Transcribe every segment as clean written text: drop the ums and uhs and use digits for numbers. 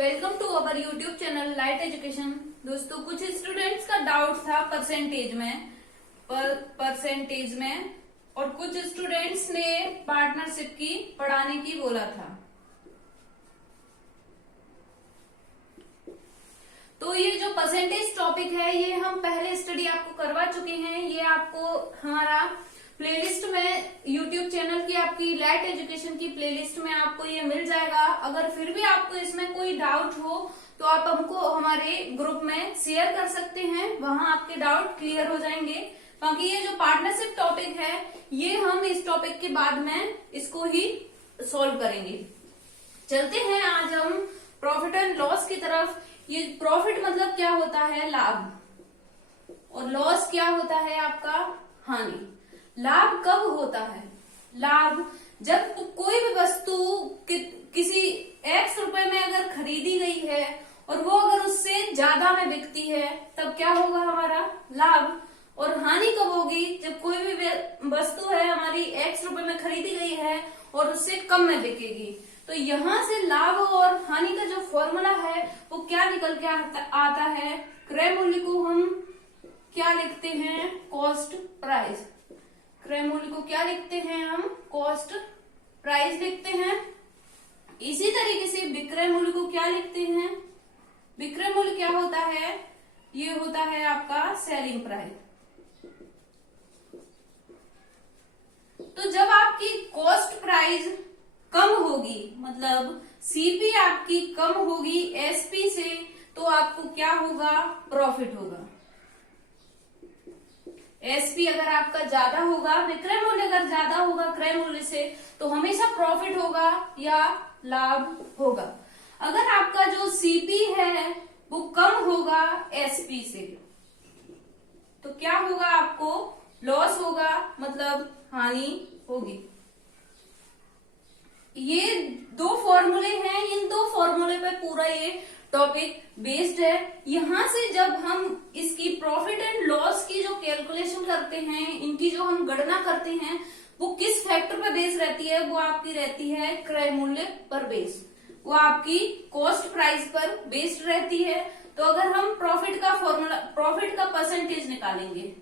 Welcome to our YouTube channel Light Education. दोस्तों, कुछ students का डाउट था परसेंटेज में और कुछ स्टूडेंट्स ने पार्टनरशिप की पढ़ाने की बोला था। तो ये जो परसेंटेज टॉपिक है ये हम पहले स्टडी आपको करवा चुके हैं। ये आपको हमारा प्लेलिस्ट में यूट्यूब चैनल की आपकी लाइट एजुकेशन की प्लेलिस्ट में आपको ये मिल जाएगा। अगर फिर भी आपको इसमें कोई डाउट हो तो आप हमको हमारे ग्रुप में शेयर कर सकते हैं, वहां आपके डाउट क्लियर हो जाएंगे। बाकी ये जो पार्टनरशिप टॉपिक है ये हम इस टॉपिक के बाद में इसको ही सॉल्व करेंगे। चलते हैं आज हम प्रॉफिट एंड लॉस की तरफ। ये प्रॉफिट मतलब क्या होता है? लाभ। और लॉस क्या होता है? आपका हानि। लाभ कब होता है? लाभ जब कोई भी वस्तु किसी x रुपए में अगर खरीदी गई है और वो अगर उससे ज्यादा में बिकती है तब क्या होगा? हमारा लाभ। और हानि कब होगी? जब कोई भी वस्तु है हमारी x रुपए में खरीदी गई है और उससे कम में बिकेगी। तो यहाँ से लाभ और हानि का जो फॉर्मूला है वो क्या निकल के आता है? क्रय मूल्य को हम क्या लिखते हैं? Cost price. क्रय मूल्य को क्या लिखते हैं हम? कॉस्ट प्राइस लिखते हैं। इसी तरीके से विक्रय मूल्य को क्या लिखते हैं? विक्रय मूल्य क्या होता है? ये होता है आपका सेलिंग प्राइस। तो जब आपकी कॉस्ट प्राइस कम होगी, मतलब सीपी आपकी कम होगी एसपी से, तो आपको क्या होगा? प्रॉफिट होगा। एसपी अगर आपका ज्यादा होगा, विक्रय मूल्य अगर ज्यादा होगा क्रय मूल्य से, तो हमेशा प्रॉफिट होगा या लाभ होगा। अगर आपका जो सीपी है वो कम होगा एसपी से, तो क्या होगा? आपको लॉस होगा, मतलब हानि होगी। ये दो फॉर्मूले हैं, इन दो फॉर्मूले पे पूरा ये टॉपिक बेस्ड है। यहाँ से जब हम इसकी प्रॉफिट एंड लॉस की जो कैलकुलेशन करते हैं, इनकी जो हम गणना करते हैं, वो किस फैक्टर पर बेस रहती है? वो आपकी रहती है क्रय मूल्य पर बेस, वो आपकी कॉस्ट प्राइस पर बेस्ड रहती है। तो अगर हम प्रॉफिट का परसेंटेज निकालेंगे,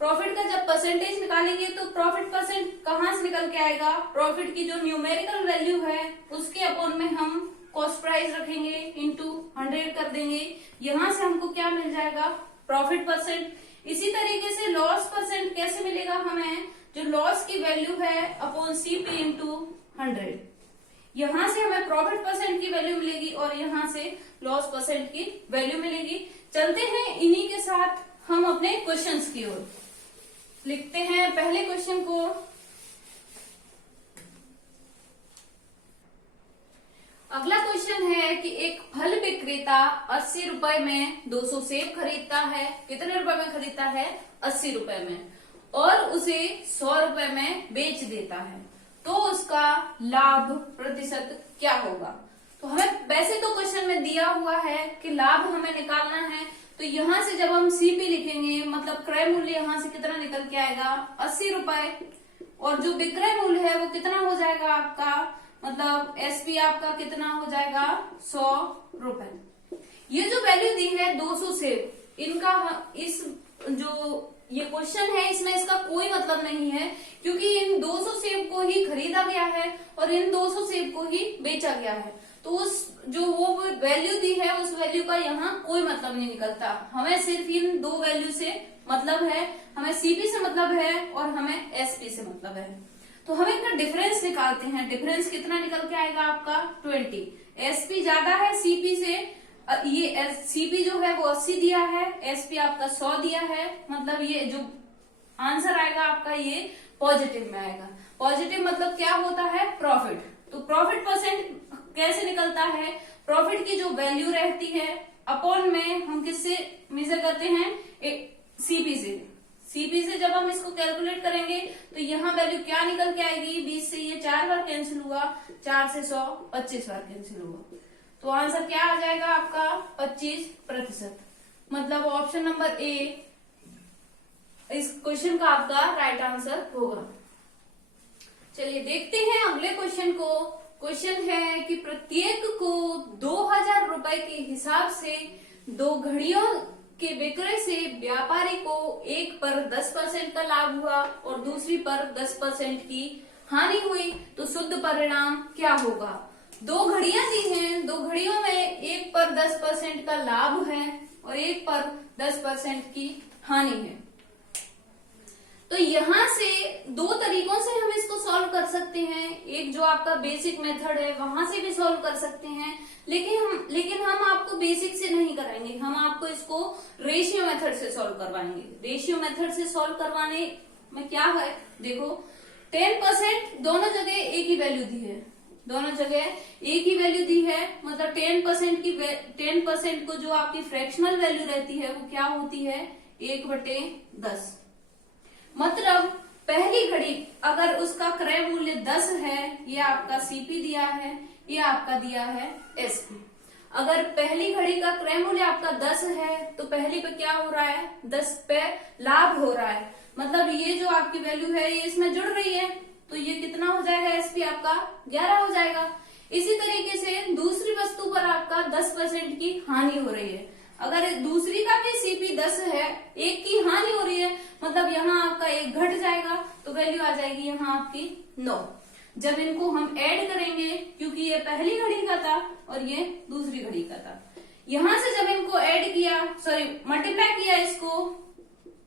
प्रॉफिट का जब परसेंटेज निकालेंगे तो प्रॉफिट परसेंट कहाँ से निकल के आएगा? प्रॉफिट की जो न्यूमेरिकल वैल्यू है उसके अपॉन में हम कॉस्ट प्राइस रखेंगे, इंटू 100 कर देंगे। यहां से हमको क्या मिल जाएगा? Profit percent. इसी तरीके से लॉस परसेंट कैसे मिलेगा हमें? जो लॉस की वैल्यू है अपॉन सीपी इंटू 100। यहां से हमें प्रॉफिट परसेंट की वैल्यू मिलेगी और यहां से लॉस परसेंट की वैल्यू मिलेगी। चलते हैं इन्हीं के साथ हम अपने क्वेश्चंस की ओर। लिखते हैं पहले क्वेश्चन को। अगला क्वेश्चन है कि एक फल विक्रेता 80 रुपए में 200 सेब खरीदता है। कितने रुपए में खरीदता है? 80 रुपए में, और उसे 100 रुपए में बेच देता है, तो उसका लाभ प्रतिशत क्या होगा? तो हमें वैसे तो क्वेश्चन में दिया हुआ है कि लाभ हमें निकालना है, तो यहाँ से जब हम सीपी लिखेंगे, मतलब क्रय मूल्य यहाँ से कितना निकल के आएगा? 80 रुपए, और जो विक्रय मूल्य है वो कितना हो जाएगा आपका? मतलब एसपी आपका कितना हो जाएगा? 100 रुपए। ये जो वैल्यू दी है 200 सेब, इनका इस जो ये क्वेश्चन है इसमें इसका कोई मतलब नहीं है, क्योंकि इन 200 सेब को ही खरीदा गया है और इन 200 सेब को ही बेचा गया है। तो उस जो वो वैल्यू दी है उस वैल्यू का यहाँ कोई मतलब नहीं निकलता। हमें सिर्फ इन दो वैल्यू से मतलब है, हमें सीपी से मतलब है और हमें एसपी से मतलब है। तो हम इनका डिफरेंस निकालते हैं। डिफरेंस कितना निकल के आएगा आपका? 20। एसपी ज्यादा है सीपी से, ये सीपी जो है वो 80 दिया है, एसपी आपका 100 दिया है, मतलब ये जो आंसर आएगा आपका ये पॉजिटिव में आएगा। पॉजिटिव मतलब क्या होता है? प्रॉफिट। तो प्रॉफिट परसेंट कैसे निकलता है? प्रॉफिट की जो वैल्यू रहती है अपॉन में हम किससे मेजर करते हैं? सीपी से। सीपी से जब हम इसको कैलकुलेट करेंगे तो यहाँ वैल्यू क्या निकल के आएगी? 20 से ये 4 बार कैंसिल हुआ, 4 से 100 25 बार कैंसिल हुआ, तो आंसर क्या आ जाएगा आपका? 25%। मतलब ऑप्शन नंबर ए इस क्वेश्चन का आपका राइट आंसर होगा। चलिए देखते हैं अगले क्वेश्चन को। क्वेश्चन है कि प्रत्येक को 2000 रुपए के हिसाब से 2 घड़ियों के विक्रय से व्यापारी को एक पर 10% का लाभ हुआ और दूसरी पर 10% की हानि हुई, तो शुद्ध परिणाम क्या होगा। 2 घड़ियां दी हैं, 2 घड़ियों में एक पर 10% का लाभ है और एक पर 10% की हानि है। तो यहां से 2 तरीकों से हम इसको सॉल्व कर सकते हैं। एक जो आपका बेसिक मेथड है वहां से भी सॉल्व कर सकते हैं, लेकिन हम आपको बेसिक से नहीं कराएंगे, हम आपको इसको रेशियो मेथड से सॉल्व करवाएंगे। रेशियो मेथड से सॉल्व करवाने में क्या है, देखो 10% दोनों जगह एक ही वैल्यू दी है, दोनों जगह एक ही वैल्यू दी है, मतलब 10% को जो आपकी फ्रैक्शनल वैल्यू रहती है वो क्या होती है 1/10। मतलब पहली घड़ी अगर उसका क्रय मूल्य 10 है, ये आपका सीपी दिया है, ये आपका दिया है एसपी। अगर पहली घड़ी का क्रय मूल्य आपका 10 है तो पहली पे क्या हो रहा है 10 पे लाभ हो रहा है, मतलब ये जो आपकी वैल्यू है ये इसमें जुड़ रही है, तो ये कितना हो जाएगा एसपी आपका 11 हो जाएगा। इसी तरीके से दूसरी वस्तु पर आपका 10% की हानि हो रही है, अगर दूसरी का भी सीपी 10 है, एक की हानि हो रही है, मतलब यहाँ आपका एक घट जाएगा, तो वैल्यू आ जाएगी यहाँ आपकी 9। जब इनको हम ऐड करेंगे, क्योंकि ये पहली घड़ी का था और ये दूसरी घड़ी का था, यहां से जब इनको ऐड किया, सॉरी मल्टीप्लाई किया इसको,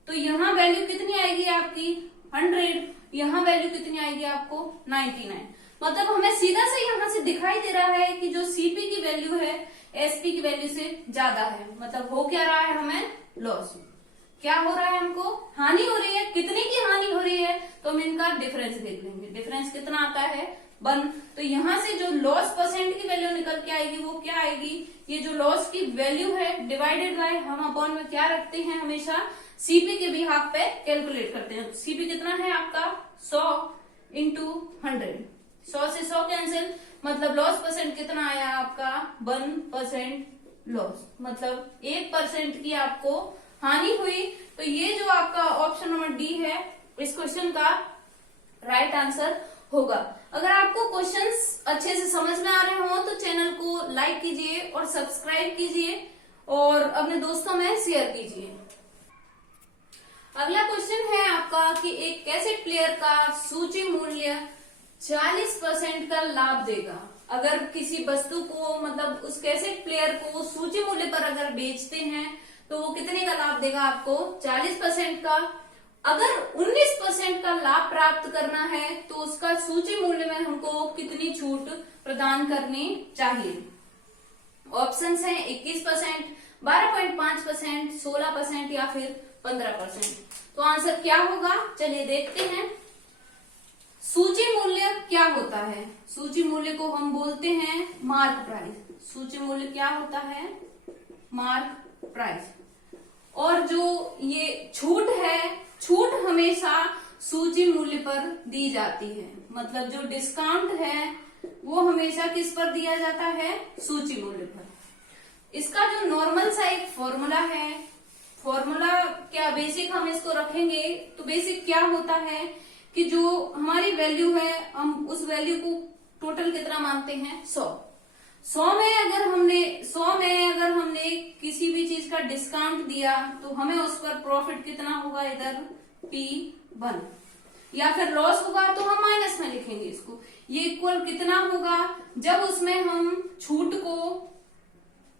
तो यहाँ वैल्यू कितनी आएगी आपकी 100, यहाँ वैल्यू कितनी आएगी आपको 99। मतलब हमें सीधा से यहाँ से दिखाई दे रहा है कि जो सीपी की वैल्यू है एसपी की वैल्यू से ज्यादा है, मतलब हो क्या रहा है हमें लॉस, क्या हो रहा है हमको हानि हो रही है। कितने की हानि हो रही है तो हम इनका डिफरेंस देख लेंगे, डिफरेंस कितना आता है 1। तो यहाँ से जो लॉस परसेंट की वैल्यू निकल के आएगी वो क्या आएगी, ये जो लॉस की वैल्यू है डिवाइडेड बाय हम अपॉन में क्या रखते हैं हमेशा सीपी के बिहाफ पे कैलकुलेट करते हैं। सीपी कितना है आपका 100 इंटू 100, 100 से 100 कैंसिल, मतलब लॉस परसेंट कितना आया आपका 1% लॉस, मतलब 1% की आपको हानि हुई। तो ये जो आपका ऑप्शन नंबर डी है इस क्वेश्चन का राइट आंसर होगा। अगर आपको क्वेश्चंस अच्छे से समझ में आ रहे हो तो चैनल को लाइक कीजिए और सब्सक्राइब कीजिए और अपने दोस्तों में शेयर कीजिए। अगला क्वेश्चन है आपका कि एक कैसेट प्लेयर का सूची मूल्य 40% का लाभ देगा। अगर किसी वस्तु को, मतलब उस कैसेट प्लेयर को सूची मूल्य पर अगर बेचते हैं तो वो कितने का लाभ देगा आपको 40% का। अगर 19% का लाभ प्राप्त करना है तो उसका सूची मूल्य में हमको कितनी छूट प्रदान करनी चाहिए। ऑप्शंस हैं 21%, 12.5%, 16% या फिर 15%। तो आंसर क्या होगा चलिए देखते हैं। सूची मूल्य क्या होता है, सूची मूल्य को हम बोलते हैं मार्क प्राइस। सूची मूल्य क्या होता है मार्क प्राइस। और जो ये छूट है, छूट हमेशा सूची मूल्य पर दी जाती है, मतलब जो डिस्काउंट है वो हमेशा किस पर दिया जाता है सूची मूल्य पर। इसका जो नॉर्मल सा एक फॉर्मूला है, फॉर्मूला क्या बेसिक हम इसको रखेंगे तो बेसिक क्या होता है कि जो हमारी वैल्यू है हम उस वैल्यू को टोटल कितना मानते हैं 100 में अगर हमने किसी भी चीज का डिस्काउंट दिया तो हमें उस पर प्रॉफिट कितना होगा इधर P1, या फिर लॉस होगा तो हम माइनस में लिखेंगे इसको। ये इक्वल कितना होगा जब उसमें हम छूट को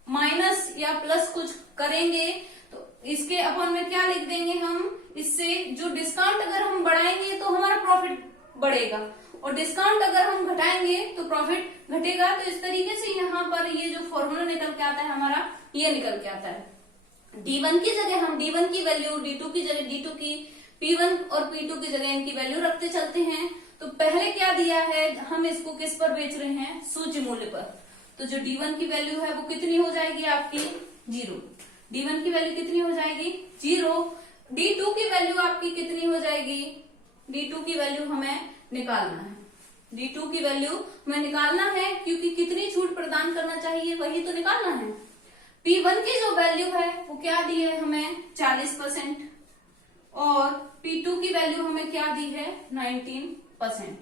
माइनस या प्लस कुछ करेंगे तो इसके अपन में क्या लिख देंगे हम, इससे जो डिस्काउंट अगर हम बढ़ाएंगे तो हमारा प्रॉफिट बढ़ेगा और डिस्काउंट अगर हम घटाएंगे तो प्रॉफिट घटेगा। तो इस तरीके से यहाँ पर ये जो फॉर्मूला निकल के आता है हमारा ये निकल के आता है। D1 की जगह हम D1 की वैल्यू, D2 की जगह D2 की, P1 और P2 की जगह इनकी वैल्यू रखते चलते हैं। तो पहले क्या दिया है, हम इसको किस पर बेच रहे हैं सूची मूल्य पर। तो जो D1 की वैल्यू है वो कितनी हो जाएगी आपकी 0। D1 की वैल्यू कितनी हो जाएगी 0। D2 की वैल्यू आपकी कितनी हो जाएगी, D2 की वैल्यू हमें निकालना है। D2 की वैल्यू हमें निकालना है क्योंकि कितनी छूट प्रदान करना चाहिए वही तो निकालना है। P1 की जो वैल्यू है वो क्या दी है हमें 40% और P2 की वैल्यू हमें क्या दी है 19%।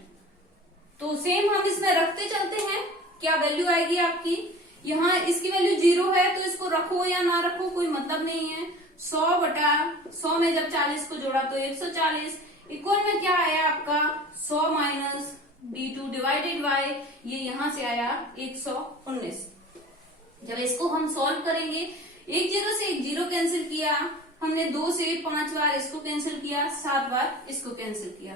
तो सेम हम इसमें रखते चलते हैं। क्या वैल्यू आएगी आपकी, यहाँ इसकी वैल्यू 0 है तो इसको रखो या ना रखो कोई मतलब नहीं है। 100 बटा 100 में जब 40 को जोड़ा तो 140 इक्वल में क्या आया आपका 100 माइनस d2 डिवाइडेड बाय ये यहाँ से आया 119। जब इसको हम सॉल्व करेंगे, एक 0 से एक 0 कैंसिल किया हमने, 2 से 5 बार इसको कैंसिल किया, 7 बार इसको कैंसिल किया।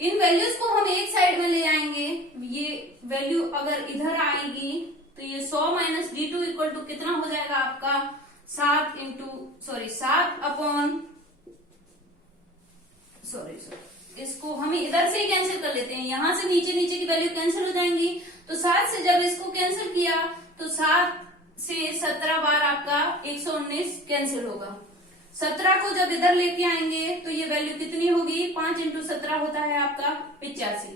इन वैल्यूज को हम एक साइड में ले आएंगे। ये वैल्यू अगर इधर आएगी तो ये 100 माइनस d2 इक्वल टू कितना हो जाएगा आपका 7 अपॉन इसको हम इधर से ही कैंसिल कर लेते हैं, यहां से नीचे नीचे की वैल्यू कैंसिल हो जाएंगी। तो 7 से जब इसको कैंसिल किया तो 7 से 17 बार आपका 119 कैंसिल होगा। 17 को जब इधर लेके आएंगे तो ये वैल्यू कितनी होगी, 5 इंटू 17 होता है आपका 85।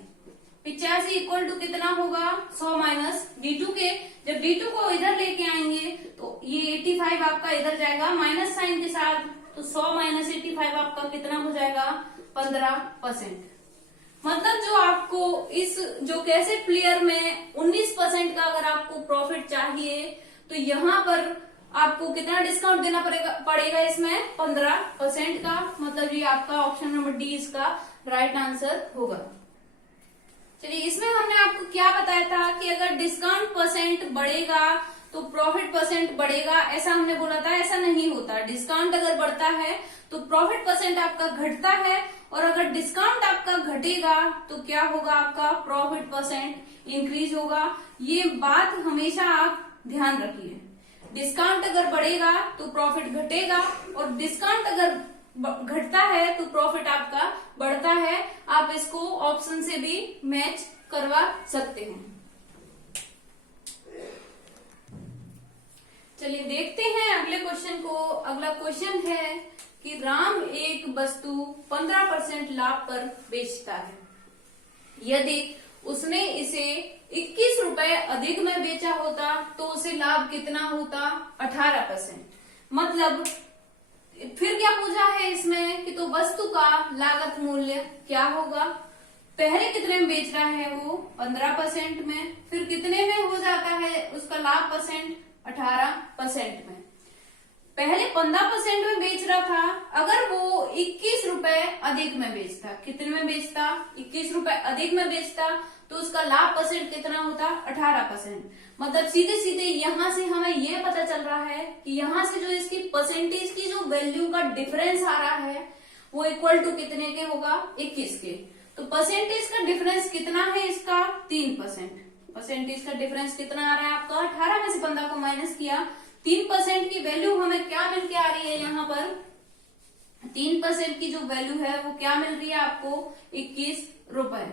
85 इक्वल टू कितना होगा 100 माइनस d2 के, जब d2 को इधर लेके आएंगे तो ये 85 आपका इधर जाएगा माइनस साइन के साथ, तो 100 माइनस 85 आपका कितना हो जाएगा 15%। मतलब जो आपको इस जो कैसे प्लेयर में 19% का अगर आपको प्रॉफिट चाहिए तो यहाँ पर आपको कितना डिस्काउंट देना पड़ेगा इसमें 15% का। मतलब ये आपका ऑप्शन नंबर डी इसका राइट आंसर होगा। चलिए, इसमें हमने आपको क्या बताया था कि अगर डिस्काउंट परसेंट बढ़ेगा तो प्रॉफिट परसेंट बढ़ेगा, ऐसा हमने बोला था। ऐसा नहीं होता, डिस्काउंट अगर बढ़ता है तो प्रॉफिट परसेंट आपका घटता है, और अगर डिस्काउंट आपका घटेगा तो क्या होगा, आपका प्रॉफिट परसेंट इंक्रीज होगा। ये बात हमेशा आप ध्यान रखिए। डिस्काउंट अगर बढ़ेगा तो प्रॉफिट घटेगा, और डिस्काउंट अगर घटता है तो प्रॉफिट आपका बढ़ता है। आप इसको ऑप्शन से भी मैच करवा सकते हैं। चलिए देखते हैं अगले क्वेश्चन को। अगला क्वेश्चन है कि राम एक वस्तु 15% लाभ पर बेचता है। यदि उसने इसे 21 रुपए अधिक में बेचा होता तो उसे लाभ कितना होता, 18%। मतलब फिर क्या पूछा है इसमें कि तो वस्तु का लागत मूल्य क्या होगा। पहले कितने में बेच रहा है वो 15% में, फिर कितने में हो जाता है उसका लाभ परसेंट 18% में। पहले 15% में बेच रहा था, अगर वो 21 रुपए अधिक में बेचता, कितने में बेचता 21 रुपए अधिक में बेचता, तो उसका लाभ परसेंट कितना होता 18%। मतलब सीधे सीधे यहाँ से हमें यह पता चल रहा है कि यहाँ से जो इसकी परसेंटेज की जो वैल्यू का डिफरेंस आ रहा है वो इक्वल टू कितने के होगा 21 के। तो परसेंटेज का डिफरेंस कितना है इसका 3%। परसेंटेज का डिफरेंस कितना आ रहा है आपका, 18 में से 15 को माइनस किया, 3% की वैल्यू हमें क्या मिल के आ रही है यहाँ पर, 3% की जो वैल्यू है वो क्या मिल रही है आपको 21 रुपए।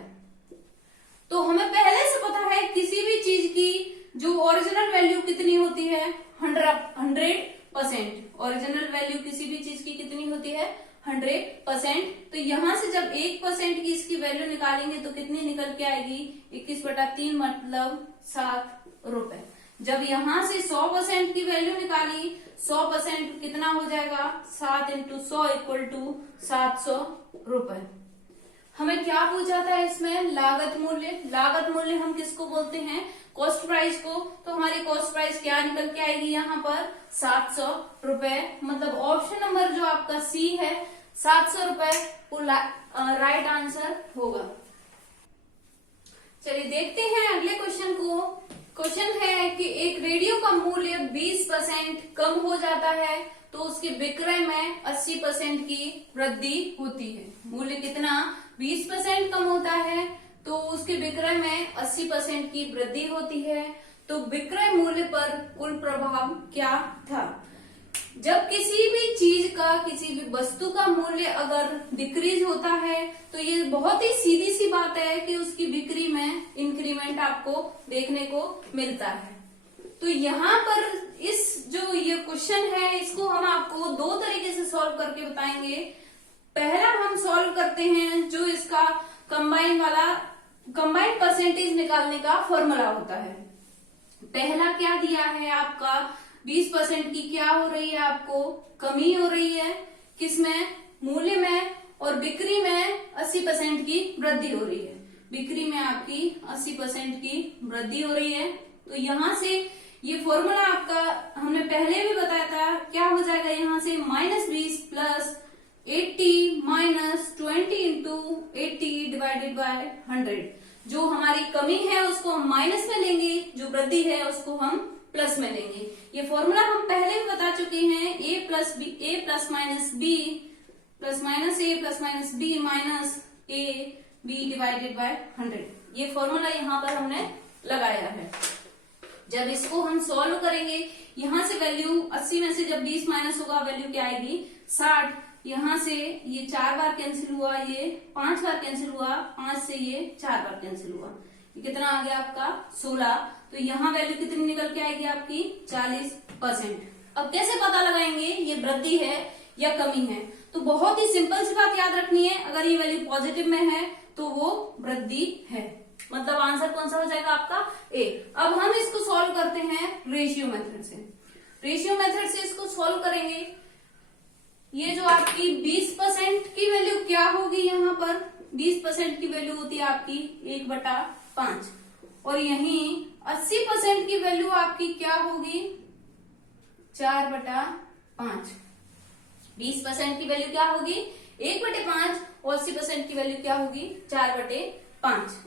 तो हमें पहले से पता है किसी भी चीज की जो ओरिजिनल वैल्यू कितनी होती है 100%। ओरिजिनल वैल्यू किसी भी चीज की कितनी होती है 100%। तो यहां से जब 1% की इसकी वैल्यू निकालेंगे तो कितनी निकल के आएगी 21/3 मतलब 7 रुपए। जब यहां से 100% की वैल्यू निकाली, 100% कितना हो जाएगा 7 इंटू 100 इक्वल टू 700 रुपए। हमें क्या पूछा था इसमें, लागत मूल्य। लागत मूल्य हम किसको बोलते हैं, कॉस्ट प्राइस को। तो हमारी कॉस्ट प्राइस क्या निकल के आएगी यहाँ पर 700 रुपए। मतलब ऑप्शन नंबर जो आपका सी है 700 रुपए वो राइट आंसर होगा। चलिए देखते हैं अगले क्वेश्चन को। क्वेश्चन है कि एक रेडियो का मूल्य 20% कम हो जाता है तो उसके विक्रय में 80% की वृद्धि होती है। मूल्य कितना 20% कम होता है तो उसके विक्रय में 80% की वृद्धि होती है। तो विक्रय मूल्य पर कुल प्रभाव क्या था। जब किसी भी चीज का, किसी भी वस्तु का मूल्य अगर डिक्रीज होता है तो ये बहुत ही सीधी सी बात है कि उसकी बिक्री में इंक्रीमेंट आपको देखने को मिलता है। तो यहाँ पर इस जो ये क्वेश्चन है इसको हम आपको दो तरीके से सॉल्व करके बताएंगे। पहला हम सॉल्व करते हैं जो इसका कंबाइंड परसेंटेज निकालने का फॉर्मूला होता है। पहला क्या दिया है आपका 20% की क्या हो रही है, आपको कमी हो रही है किसमें, मूल्य में, और बिक्री में 80% की वृद्धि हो रही है। बिक्री में आपकी 80% की वृद्धि हो रही है। तो यहाँ से ये फॉर्मूला आपका हमने पहले भी बताया था, क्या हो जाएगा यहाँ से -20 plus 80 minus 20 into 80 divided by 100। जो हमारी कमी है उसको हम माइनस में लेंगे, जो वृद्धि है उसको हम प्लस में लेंगे। ये फॉर्मूला हम पहले भी बता चुके हैं, a plus B A plus minus B plus minus A plus minus B minus A B divided by 100। ये फॉर्मूला यहाँ पर हमने लगाया है। जब इसको हम सॉल्व करेंगे, यहाँ से वैल्यू 80 में से जब 20 माइनस होगा वैल्यू क्या आएगी 60। यहाँ से ये 4 बार कैंसिल हुआ, ये 5 बार कैंसिल हुआ, 5 से ये 4 बार कैंसिल हुआ, ये कितना आ गया आपका 16। तो यहाँ वैल्यू कितनी निकल के आएगी आपकी 40%। अब कैसे पता लगाएंगे ये वृद्धि है या कमी है? तो बहुत ही सिंपल सी बात याद रखनी है, अगर ये वैल्यू पॉजिटिव में है तो वो वृद्धि है, मतलब आंसर कौन सा हो जाएगा आपका ए। अब हम इसको सॉल्व करते हैं रेशियो मेथड से। रेशियो मेथड से इसको सॉल्व करेंगे। ये जो आपकी 20% की वैल्यू क्या होगी, यहाँ पर 20% की वैल्यू होती है आपकी 1/5 और यहीं 80% की वैल्यू आपकी क्या होगी 4/5। 20% की वैल्यू क्या होगी 1/5 और 80% की वैल्यू क्या होगी 4/5।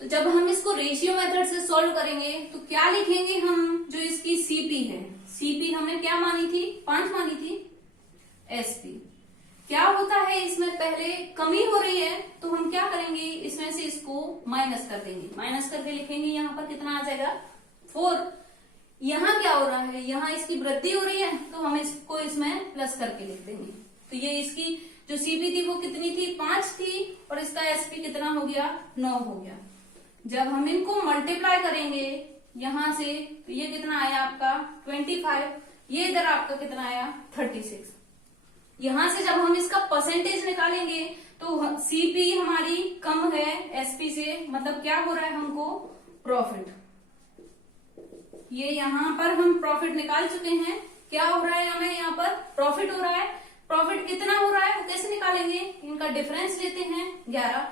तो जब हम इसको रेशियो मेथड से सॉल्व करेंगे तो क्या लिखेंगे हम, जो इसकी सीपी है, सीपी हमने क्या मानी थी 5 मानी थी, एसपी क्या होता है इसमें पहले कमी हो रही है तो हम क्या करेंगे इसमें से इसको माइनस कर देंगे, माइनस करके लिखेंगे यहाँ पर कितना आ जाएगा 4। यहाँ क्या हो रहा है, यहाँ इसकी वृद्धि हो रही है तो हम इसको इसमें प्लस करके लिख देंगे। तो ये इसकी जो सीपी थी वो कितनी थी 5 थी और इसका एसपी कितना हो गया 9 हो गया। जब हम इनको मल्टीप्लाई करेंगे यहां से तो ये कितना आया आपका 25, ये इधर आपका कितना आया 36। यहां से जब हम इसका परसेंटेज निकालेंगे तो सीपी हमारी कम है एसपी से, मतलब क्या हो रहा है हमको प्रॉफिट। ये यहाँ पर हम प्रॉफिट निकाल चुके हैं, क्या हो रहा है हमें यहाँ पर प्रॉफिट हो रहा है। प्रॉफिट कितना हो रहा है वो कैसे निकालेंगे, इनका डिफरेंस लेते हैं 11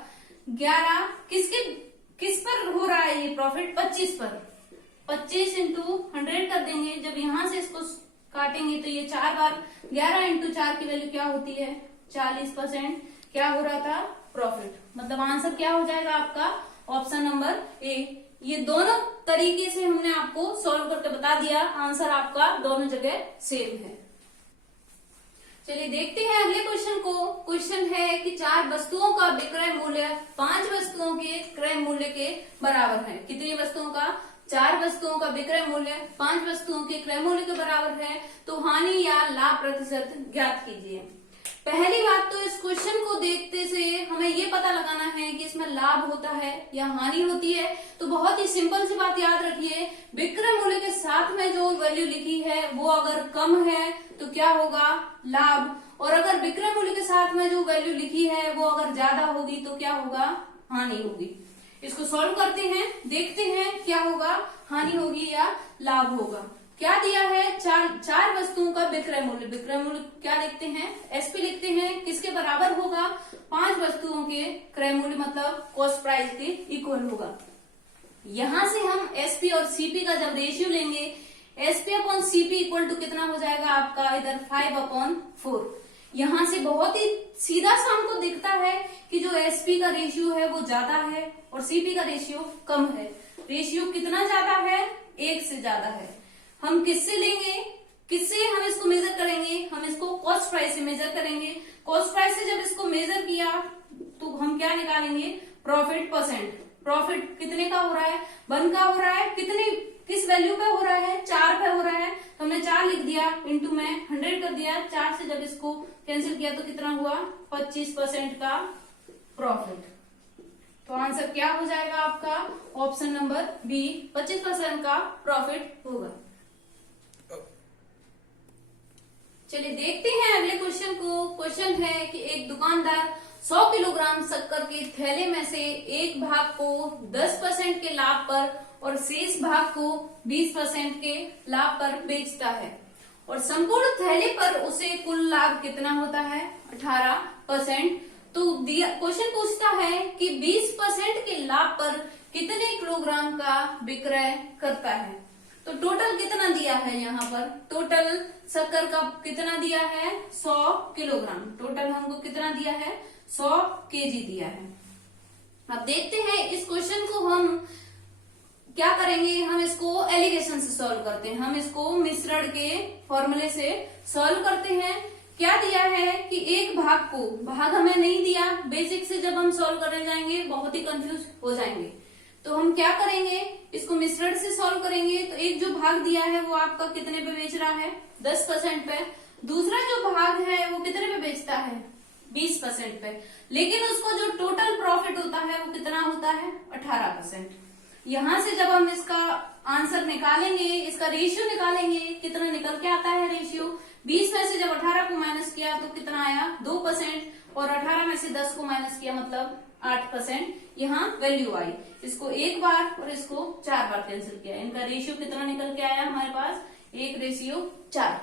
किस पर हो रहा है ये प्रॉफिट 25 पर, 25 इंटू 100 कर देंगे। जब यहां से इसको काटेंगे तो ये 4 बार 11 इंटू 4 की वैल्यू क्या होती है 40%। क्या हो रहा था प्रॉफिट, मतलब आंसर क्या हो जाएगा आपका ऑप्शन नंबर ए। ये दोनों तरीके से हमने आपको सॉल्व करके बता दिया, आंसर आपका दोनों जगह सेम है। चलिए देखते हैं अगले क्वेश्चन को। क्वेश्चन है कि 4 वस्तुओं का विक्रय मूल्य 5 वस्तुओं के क्रय मूल्य के बराबर है। कितनी वस्तुओं का 4 वस्तुओं का विक्रय मूल्य 5 वस्तुओं के क्रय मूल्य के बराबर है, तो हानि या लाभ प्रतिशत ज्ञात कीजिए। पहली बात तो इस क्वेश्चन को देखते से हमें ये पता लगाना है कि इसमें लाभ होता है या हानि होती है। तो बहुत ही सिंपल सी बात याद रखिए, विक्रय मूल्य के साथ में जो वैल्यू लिखी है वो अगर कम है तो क्या होगा लाभ, और अगर विक्रय मूल्य के साथ में जो वैल्यू लिखी है वो अगर ज्यादा होगी तो क्या होगा हानि होगी। इसको सॉल्व करते हैं, देखते हैं क्या होगा, हानि होगी या लाभ होगा। क्या दिया है 4 वस्तुओं का विक्रय मूल्य, विक्रय मूल्य क्या लिखते हैं एसपी लिखते हैं, किसके बराबर होगा 5 वस्तुओं के क्रय मूल्य, मतलब कॉस्ट प्राइस के इक्वल होगा। यहां से हम एसपी और सीपी का जब रेशियो लेंगे, SP upon CP equal to कितना हो जाएगा आपका इधर 5/4। यहां से बहुत ही सीधा सा हमको दिखता है कि जो एसपी का रेशियो है वो ज्यादा है और सीपी का रेशियो कम है। रेशियो कितना ज्यादा है 1 से ज्यादा है। हम किससे लेंगे, किससे हम इसको मेजर करेंगे, हम इसको कॉस्ट प्राइस से मेजर करेंगे। कॉस्ट प्राइस से जब इसको मेजर किया तो हम क्या निकालेंगे प्रॉफिट परसेंट। प्रॉफिट कितने का हो रहा है 1 का हो रहा है, किस वैल्यू पे हो रहा है 4 पे हो रहा है, तो हमने 4 लिख दिया इंटू में 100 कर दिया। 4 से जब इसको कैंसिल किया तो कितना हुआ 25% का प्रॉफिट। तो आंसर क्या हो जाएगा आपका ऑप्शन नंबर बी, 25% का प्रॉफिट होगा। चलिए देखते हैं अगले क्वेश्चन को। क्वेश्चन है कि एक दुकानदार 100 किलोग्राम शक्कर के थैले में से एक भाग को 10% के लाभ पर और शेष भाग को 20% के लाभ पर बेचता है और संपूर्ण थैले पर उसे कुल लाभ कितना होता है 18%। तो क्वेश्चन पूछता है कि 20% के लाभ पर कितने किलोग्राम का विक्रय करता है। तो टोटल कितना दिया है यहाँ पर, टोटल शक्कर का कितना दिया है 100 किलोग्राम, टोटल हमको कितना दिया है 100 केजी दिया है। अब देखते हैं इस क्वेश्चन को हम क्या करेंगे, हम इसको एलिगेशन से सॉल्व करते हैं, हम इसको मिश्रण के फॉर्मूले से सॉल्व करते हैं। क्या दिया है कि एक भाग को, भाग हमें नहीं दिया, बेसिक से जब हम सॉल्व करने जाएंगे बहुत ही कंफ्यूज हो जाएंगे, तो हम क्या करेंगे इसको मिश्रण से सॉल्व करेंगे। तो एक जो भाग दिया है वो आपका कितने पे बेच रहा है 10% पे, दूसरा जो भाग है वो कितने पे बेचता है 20% पे, लेकिन उसको जो टोटल प्रॉफिट होता है वो कितना होता है 18%। यहां से जब हम इसका आंसर निकालेंगे, इसका रेशियो निकालेंगे, कितना निकल के आता है रेशियो, 20 में से जब 18 को माइनस किया तो कितना आया 2%, और 18 में से 10 को माइनस किया मतलब 8% यहाँ वैल्यू आई। इसको एक बार और इसको 4 बार कैंसिल किया, इनका रेशियो कितना निकल के आया हमारे पास 1:4,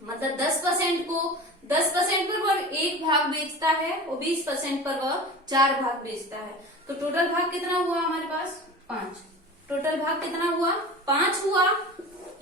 मतलब 10% को 10% पर वह एक भाग बेचता है और 20% पर वह 4 भाग बेचता है। तो टोटल भाग कितना हुआ हमारे पास 5, टोटल भाग कितना हुआ 5 हुआ,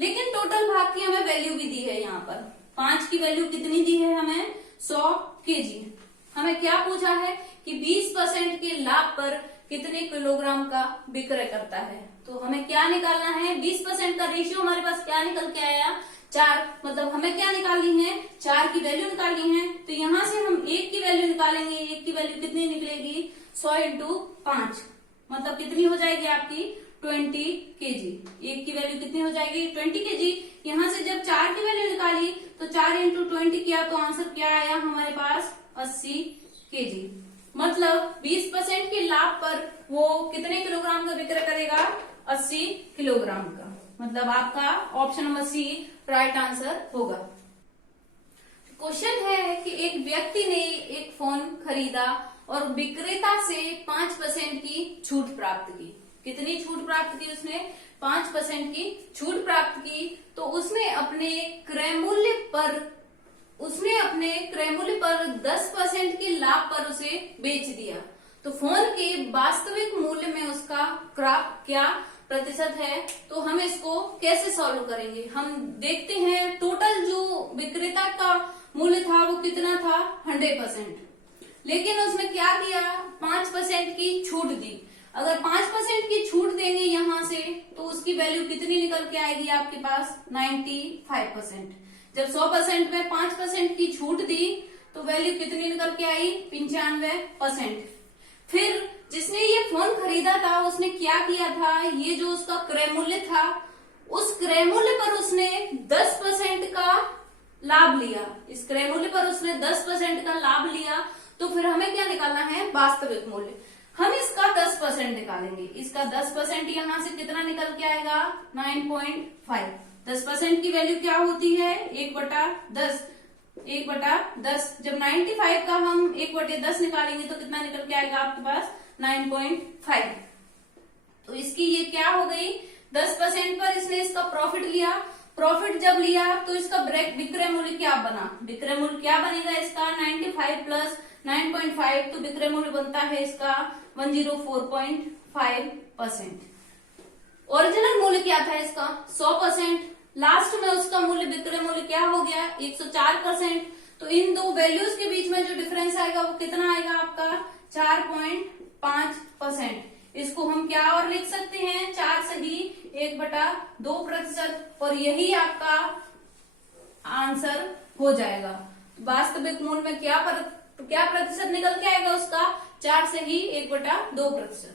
लेकिन टोटल भाग की हमें वैल्यू भी दी है, यहाँ पर 5 की वैल्यू कितनी दी है हमें 100 केजी। हमें क्या पूछा है कि 20% के लाभ पर कितने किलोग्राम का विक्रय करता है। तो हमें क्या निकालना है, 20% का रेशियो हमारे पास क्या निकल के आया 4, मतलब हमें क्या निकालनी है 4 की वैल्यू निकालनी है। तो यहाँ से हम 1 की वैल्यू निकालेंगे, 1 की वैल्यू कितनी निकलेगी 100 × 5, मतलब कितनी हो जाएगी आपकी 20 केजी। 1 की वैल्यू कितनी हो जाएगी 20 केजी। यहाँ से जब 4 की वैल्यू निकाली तो 4 × 20 किया तो आंसर क्या आया हमारे पास 80 केजी, मतलब 20% के लाभ पर वो कितने किलोग्राम का विक्रय करेगा 80 किलोग्राम का, मतलब आपका option number C right answer होगा। क्वेश्चन है कि एक व्यक्ति ने एक फोन खरीदा और विक्रेता से 5% की छूट प्राप्त की। कितनी छूट प्राप्त की उसने 5% की छूट प्राप्त की। तो उसने अपने क्रय मूल्य पर 10% के लाभ पर उसे बेच दिया। तो फोन के वास्तविक मूल्य में उसका क्या प्रतिशत है। तो हम इसको कैसे सॉल्व करेंगे, हम देखते हैं टोटल जो विक्रेता का मूल्य था वो कितना था 100%, लेकिन उसने क्या किया 5% की छूट दी। अगर 5% की छूट देंगे यहाँ से तो उसकी वैल्यू कितनी निकल के आएगी आपके पास 95%। जब 100% में 5% की छूट दी तो वैल्यू कितनी निकल के आई 95%। फिर जिसने ये फोन खरीदा था उसने क्या किया था, ये जो उसका क्रय मूल्य था उस क्रय मूल्य पर उसने 10% का लाभ लिया। इस क्रय मूल्य पर उसने 10% का लाभ लिया। तो फिर हमें क्या निकालना है वास्तविक मूल्य। हम इसका 10% निकालेंगे, इसका 10% यहाँ से कितना निकल के आएगा 9.5। 10% की वैल्यू क्या होती है 1/10, 1/10। जब 95 का हम 1/10 निकालेंगे तो कितना निकल के आएगा आपके पास 9.5। तो इसकी ये क्या हो गई 10% पर इसने इसका प्रॉफिट लिया। प्रॉफिट जब लिया तो इसका विक्रय मूल्य क्या बना, विक्रय मूल्य क्या बनेगा इसका 95 प्लस 9.5, तो विक्रय मूल्य बनता है इसका 104.5%। ओरिजिनल मूल्य क्या था इसका 100%, लास्ट में उसका मूल्य विक्रय मूल्य क्या हो गया 104%। तो इन दो वैल्यूज के बीच में जो डिफरेंस आएगा वो कितना आएगा आपका 4.5%। इसको हम क्या और लिख सकते हैं 4 सही 1/2%, और यही आपका आंसर हो जाएगा। वास्तविक मूल्य में क्या प्रतिशत निकल के आएगा उसका 4 सही 1/2%।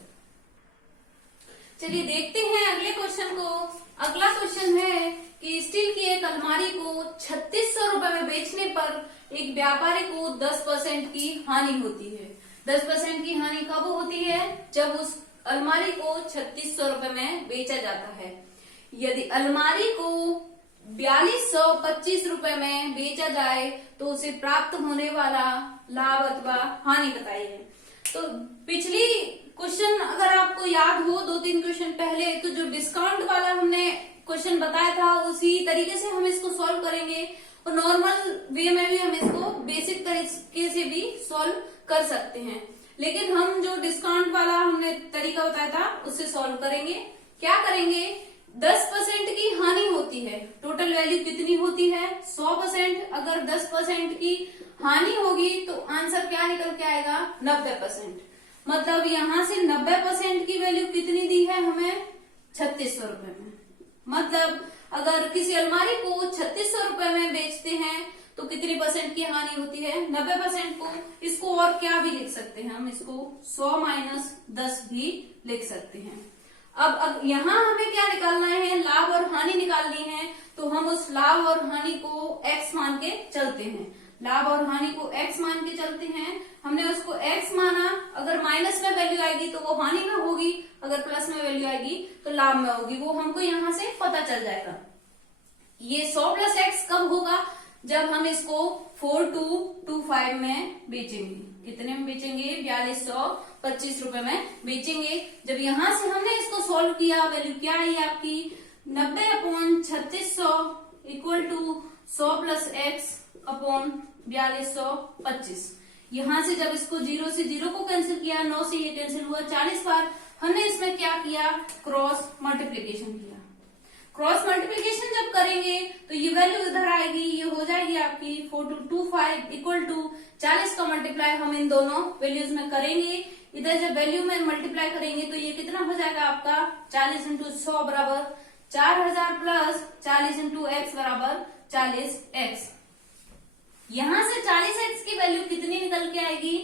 चलिए देखते हैं अगले क्वेश्चन को। अगला क्वेश्चन है कि स्टील की एक अलमारी को 3600 रुपए में बेचने पर एक व्यापारी को 10% की हानि होती है। 10% की हानि कब होती है जब उस अलमारी को 3600 रुपए में बेचा जाता है। यदि अलमारी को 4225 रुपए में बेचा जाए तो उसे प्राप्त होने वाला लाभ अथवा हानि बताइए। तो पिछली क्वेश्चन अगर आपको याद हो 2-3 क्वेश्चन पहले, तो जो डिस्काउंट वाला हमने क्वेश्चन बताया था उसी तरीके से हम इसको सॉल्व करेंगे। और नॉर्मल वे में भी हम इसको बेसिक तरीके से भी सॉल्व कर सकते हैं, लेकिन हम जो डिस्काउंट वाला हमने तरीका बताया था उससे सॉल्व करेंगे। क्या करेंगे, 10% की हानि होती है, टोटल वैल्यू कितनी होती है 100%। अगर 10% की हानि होगी तो आंसर क्या निकल के आएगा 90%। मतलब यहाँ से 90% की वैल्यू कितनी दी है हमें 3600 रुपए में। मतलब अगर किसी अलमारी को 3600 रुपए में बेचते हैं तो कितनी परसेंट की हानि होती है 90% को। इसको और क्या भी लिख सकते हैं हम, इसको 100 माइनस 10 भी लिख सकते हैं। अब यहाँ हमें क्या निकालना है, लाभ और हानि निकालनी है, तो हम उस लाभ और हानि को x मान के चलते हैं। लाभ और हानि को x मान के चलते हैं, हमने उसको x माना, अगर माइनस में वैल्यू आएगी तो वो हानि में होगी, अगर प्लस में वैल्यू आएगी तो लाभ में होगी, वो हमको यहाँ से पता चल जाएगा। ये 100 प्लस x कब होगा, जब हम इसको 4225 में बेचेंगे। कितने में बेचेंगे 4225 रुपए में बेचेंगे। जब यहाँ से हमने इसको सॉल्व किया, वैल्यू क्या आई आपकी 90/3600 equal to 100 plus X upon 4225। यहाँ से जब इसको 0 से 0 को कैंसिल किया, 9 से ये कैंसिल हुआ 40 बार, हमने इसमें क्या किया क्रॉस मल्टीप्लीकेशन किया। क्रॉस मल्टीप्लीकेशन जब करेंगे तो ये वैल्यू इधर आएगी, ये हो जाएगी आपकी 4225 इक्वल टू 40 का मल्टीप्लाई हम इन दोनों वैल्यूज में करेंगे। इधर जब वैल्यू में मल्टीप्लाई करेंगे तो ये कितना हो जाएगा आपका 40 इंटू 100 बराबर 4000 प्लस 40 इंटू एक्स बराबर 40x। यहां से 40x की वैल्यू कितनी निकल के आएगी,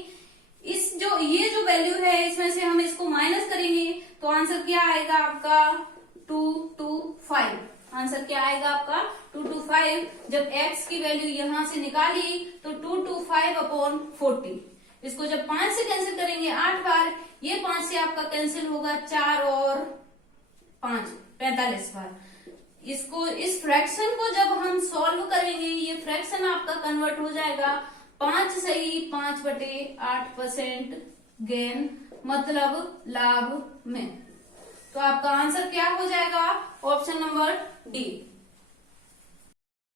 ये जो वैल्यू है इसमें से हम इसको माइनस करेंगे तो आंसर क्या आएगा आपका 225। आंसर क्या आएगा आपका 225। जब x की वैल्यू यहां से निकाली तो 225 अपॉन 40। इसको जब 5 से कैंसिल करेंगे 8 बार, ये 5 से आपका कैंसिल होगा 4 और 5 45 बार। इसको इस फ्रैक्शन को जब हम सॉल्व करेंगे ये फ्रैक्शन आपका कन्वर्ट हो जाएगा 5 सही 5/8% गेन, मतलब लाभ में। तो आपका आंसर क्या हो जाएगा ऑप्शन नंबर डी।